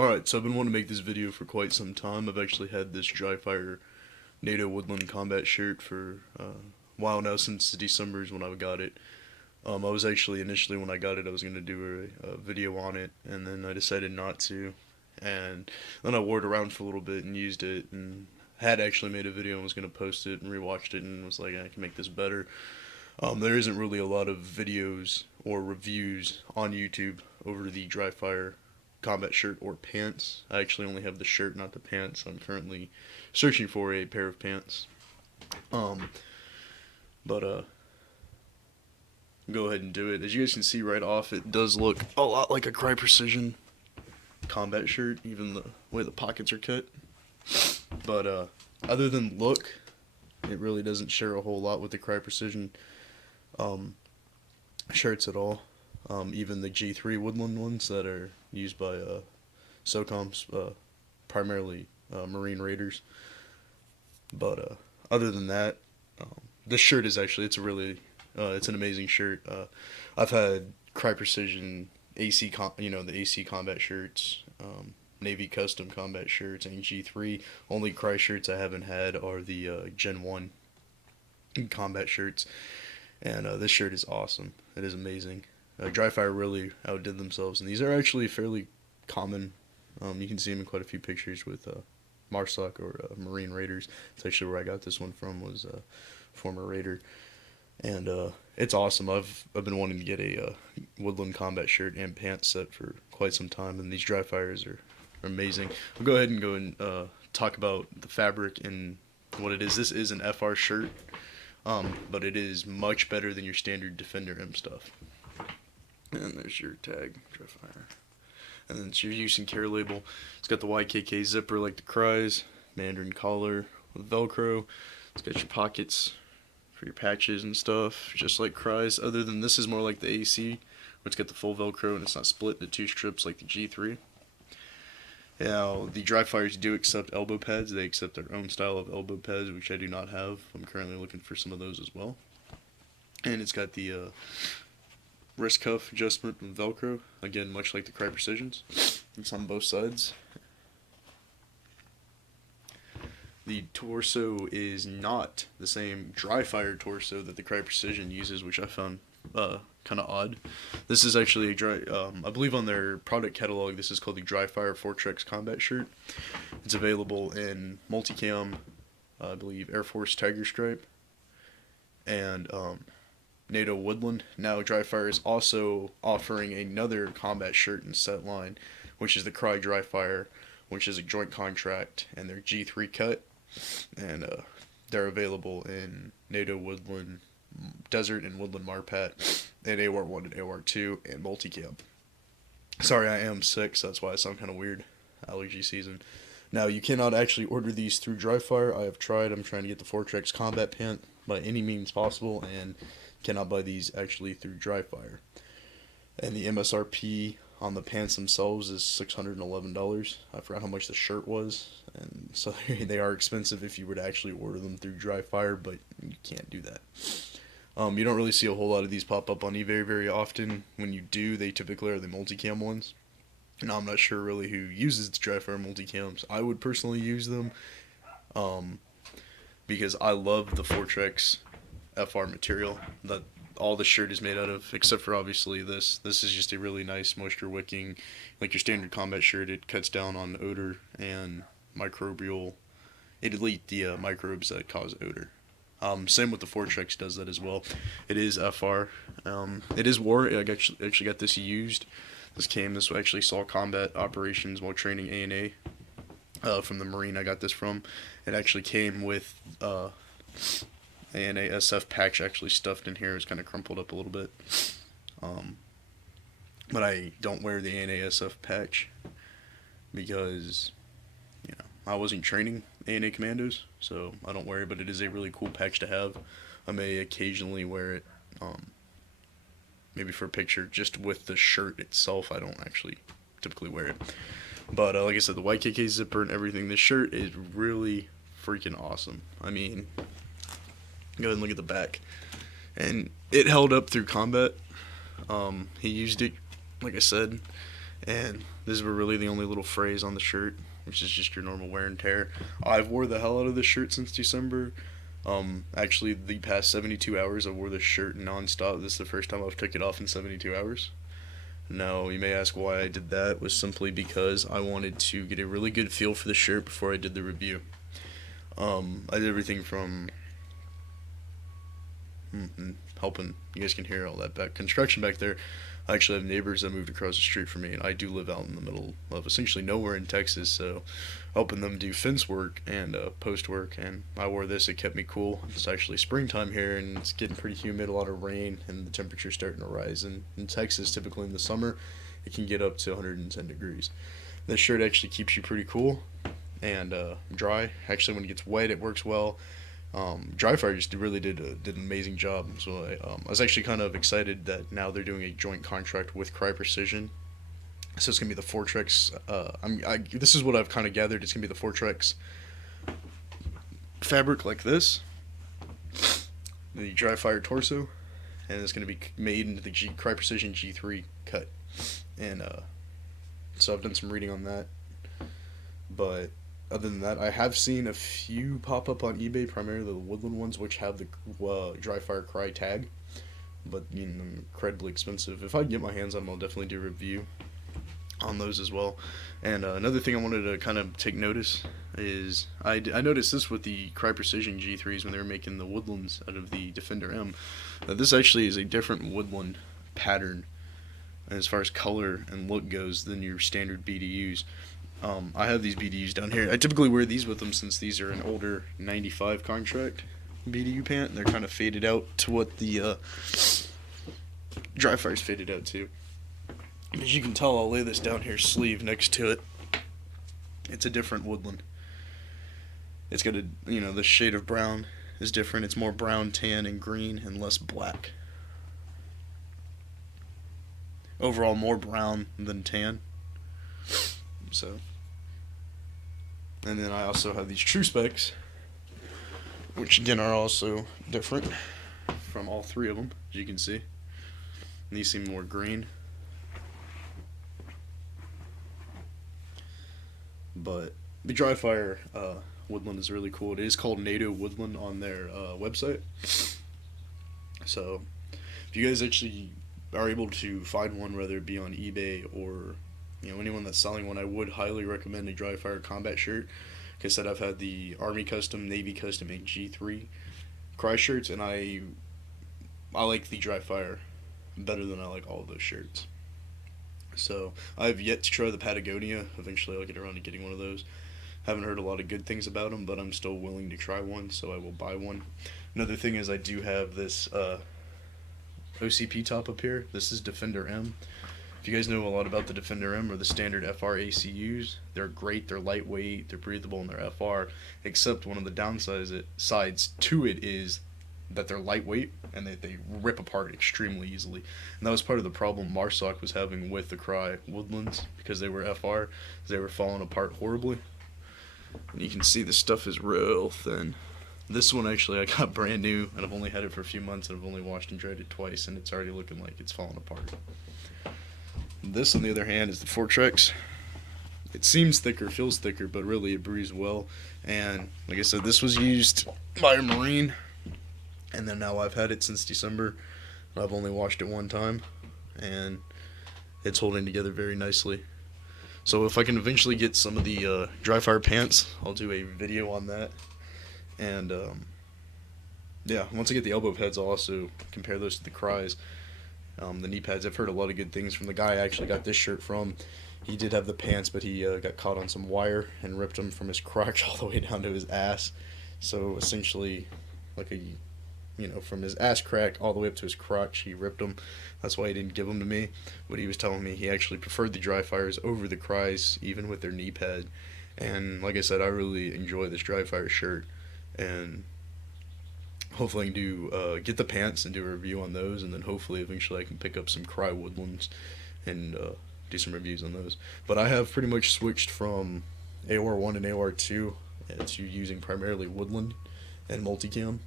Alright, so I've been wanting to make this video for quite some time. I've actually had this Drifire NATO Woodland Combat shirt for a while now, since December is when I got it. I was actually, initially when I got it, I was going to do a video on it, and then I decided not to. And then I wore it around for a little bit and used it, and had actually made a video and was going to post it and rewatched it and was like, I can make this better. There isn't really a lot of videos or reviews on YouTube over the Drifire combat shirt or pants. I actually only have the shirt, not the pants. I'm currently searching for a pair of pants. But go ahead and do it. As you guys can see right off, it does look a lot like a Cry Precision combat shirt, even the way the pockets are cut. But other than look, it really doesn't share a whole lot with the Cry Precision shirts at all. Even the G3 Woodland ones that are used by SOCOMs, primarily Marine Raiders. But other than that, this shirt is actually, it's an amazing shirt. I've had Cry Precision the AC combat shirts, Navy custom combat shirts, and G3. Only Cry shirts I haven't had are the Gen 1 combat shirts. And this shirt is awesome. It is amazing. Drifire really outdid themselves, and these are actually fairly common. You can see them in quite a few pictures with MARSOC or Marine Raiders. It's actually where I got this one from, was a former Raider. And it's awesome. I've been wanting to get a Woodland combat shirt and pants set for quite some time, and these Drifires are amazing. We'll go ahead and talk about the fabric and what it is. This is an FR shirt, but it is much better than your standard Defender M stuff. And there's your tag, Drifire. And then it's your use and care label. It's got the YKK zipper like the Cries, Mandarin collar with Velcro. It's got your pockets for your patches and stuff, just like Cries. Other than this is more like the AC, where it's got the full Velcro and it's not split into two strips like the G3. Now, the Drifires do accept elbow pads. They accept their own style of elbow pads, which I do not have. I'm currently looking for some of those as well. And it's got the wrist cuff adjustment with Velcro, again much like the Cry Precisions. It's on both sides. The torso is not the same Drifire torso that the Cry Precision uses, which I found kind of odd. This is actually I believe on their product catalog, this is called the Drifire Fortrex Combat Shirt. It's available in multicam, I believe Air Force Tiger Stripe, and NATO Woodland. Now Drifire is also offering another combat shirt and set line, which is the Cry Drifire, which is a joint contract, and their G3 cut, and they're available in NATO Woodland Desert and Woodland Marpat, and AWAR 1 and AWAR 2, and multicam. Sorry, I am sick, so that's why I sound kind of weird. Allergy season. Now, you cannot actually order these through Drifire. I have tried. I'm trying to get the Fortrex Combat Pant by any means possible, and cannot buy these actually through Drifire. And the MSRP on the pants themselves is $611. I forgot how much the shirt was, and so they are expensive if you were to actually order them through Drifire, but you can't do that. You don't really see a whole lot of these pop up on eBay very often. When you do, they typically are the multicam ones. Now, I'm not sure really who uses the Drifire multicams. I would personally use them because I love the Fortrex FR material that all the shirt is made out of, except for obviously this. This is just a really nice moisture wicking, like your standard combat shirt. It cuts down on odor and microbial. It deletes the microbes that cause odor. Same with the Fortrex does that as well. It is FR. It is war. I actually got this used. This actually saw combat operations while training ANA from the Marine I got this from. It actually came with ANA SF patch actually stuffed in here. It was kind of crumpled up a little bit. But I don't wear the ANA SF patch because, I wasn't training ANA commandos, so I don't wear it, but it is a really cool patch to have. I may occasionally wear it, maybe for a picture, just with the shirt itself. I don't actually typically wear it. But like I said, the YKK zipper and everything, this shirt is really freaking awesome. I mean, go ahead and look at the back. And it held up through combat. He used it, like I said, And this is really the only little phrase on the shirt, which is just your normal wear and tear. I've wore the hell out of this shirt since December. Actually, the past 72 hours, I wore this shirt nonstop. This is the first time I've took it off in 72 hours. Now, you may ask why I did that. It was simply because I wanted to get a really good feel for the shirt before I did the review. I did everything from helping. You guys can hear all that construction back there. I actually have neighbors that moved across the street from me, and I do live out in the middle of essentially nowhere in Texas, so helping them do fence work and post work. And I wore this, it kept me cool. It's actually springtime here, and it's getting pretty humid, a lot of rain, and the temperature's starting to rise. And in Texas, typically in the summer, it can get up to 110 degrees. This shirt actually keeps you pretty cool and dry. Actually, when it gets wet, it works well. Drifire just really did an amazing job. So I was actually kind of excited that now they're doing a joint contract with Cry Precision. So it's gonna be the fortrex. This is what I've kind of gathered. It's gonna be the fortrex fabric like this, the Drifire torso, and it's gonna be made into the Cry Precision G3 cut. And so I've done some reading on that, but other than that, I have seen a few pop up on eBay, primarily the Woodland ones, which have the Drifire Cry tag, but incredibly expensive. If I can get my hands on them, I'll definitely do a review on those as well. And another thing I wanted to kind of take notice is I noticed this with the Cry Precision G3s when they were making the Woodlands out of the Defender M. This actually is a different Woodland pattern as far as color and look goes than your standard BDUs. I have these BDUs down here. I typically wear these with them since these are an older 95 contract BDU pant. They're kind of faded out to what the Drifire's faded out to. As you can tell, I'll lay this down here, sleeve next to it. It's a different Woodland. It's got the shade of brown is different. It's more brown, tan, and green, and less black. Overall, more brown than tan. So, and then I also have these True Specs, which again are also different from all three of them, as you can see. And these seem more green. But the Drifire Woodland is really cool. It is called NATO Woodland on their website. So, if you guys actually are able to find one, whether it be on eBay or anyone that's selling one, I would highly recommend a Drifire combat shirt. Like I said, I've had the Army Custom, Navy Custom, and G3 Cry shirts, and I like the Drifire better than I like all of those shirts. So I've yet to try the Patagonia. Eventually I'll get around to getting one of those. Haven't heard a lot of good things about them, but I'm still willing to try one, so I will buy one. Another thing is I do have this OCP top up here. This is Defender M. If you guys know a lot about the Defender M or the standard FR ACUs, they're great, they're lightweight, they're breathable, and they're FR, except one of the downsides to it is that they're lightweight and they rip apart extremely easily. And that was part of the problem Marsoc was having with the Cry Woodlands, because they were FR, they were falling apart horribly. And you can see the stuff is real thin. This one actually I got brand new, and I've only had it for a few months, and I've only washed and dried it twice, and it's already looking like it's falling apart. This, on the other hand, is the fortrex. It seems thicker, feels thicker, but really it breathes well. And like I said, this was used by a Marine, and then now I've had it since December. I've only washed it one time, and it's holding together very nicely. So if I can eventually get some of the Drifire pants, I'll do a video on that. And yeah, once I get the elbow pads, I'll also compare those to the Cries. The knee pads, I've heard a lot of good things from the guy I actually got this shirt from. He did have the pants, but he got caught on some wire and ripped them from his crotch all the way down to his ass. So essentially, like from his ass crack all the way up to his crotch, he ripped them. That's why he didn't give them to me. But he was telling me he actually preferred the Drifires over the Cries, even with their knee pad. And like I said, I really enjoy this Drifire shirt. And hopefully I can get the pants and do a review on those, and then hopefully eventually I can pick up some Cry Woodlands and do some reviews on those. But I have pretty much switched from AOR1 and AOR2 to using primarily Woodland and multicam.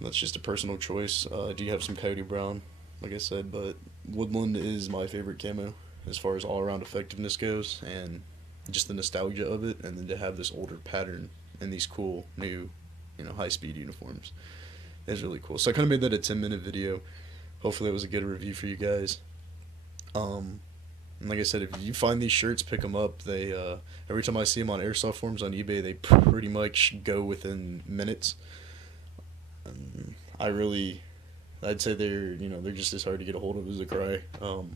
That's just a personal choice. I do have some Coyote Brown, like I said, but Woodland is my favorite camo. as far as all around effectiveness goes, and just the nostalgia of it, and then to have this older pattern and these cool new, high speed uniforms is really cool. So I kind of made that a 10-minute video. Hopefully, it was a good review for you guys. And like I said, if you find these shirts, pick them up. They every time I see them on airsoft forums on eBay, they pretty much go within minutes. I really, I'd say they're just as hard to get a hold of as the Cry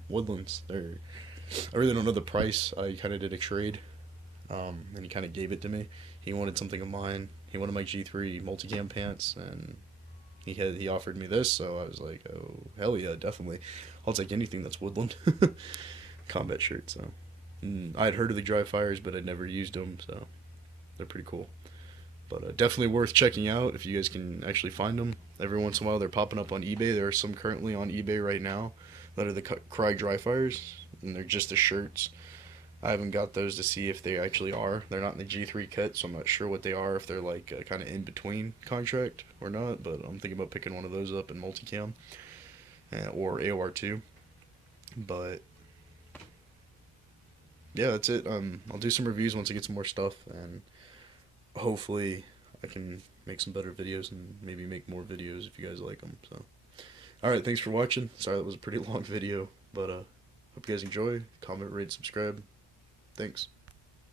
Woodlands. I really don't know the price. I kind of did a trade, and he kind of gave it to me. He wanted something of mine. He wanted my G3 multicam pants, and he offered me this. So I was like, oh hell yeah, definitely. I'll take anything that's Woodland combat shirt. So I had heard of the Drifires, but I'd never used them. So they're pretty cool. But definitely worth checking out if you guys can actually find them. Every once in a while, they're popping up on eBay. There are some currently on eBay right now that are the Cry Drifires, and they're just the shirts. I haven't got those to see if they actually are. They're not in the G3 cut, so I'm not sure what they are, if they're like kind of in between contract or not. But I'm thinking about picking one of those up in multicam or AOR2. But yeah, that's it. I'll do some reviews once I get some more stuff, and hopefully I can make some better videos and maybe make more videos if you guys like them. So, alright, thanks for watching. Sorry that was a pretty long video, but hope you guys enjoy. Comment, rate, subscribe. Thanks.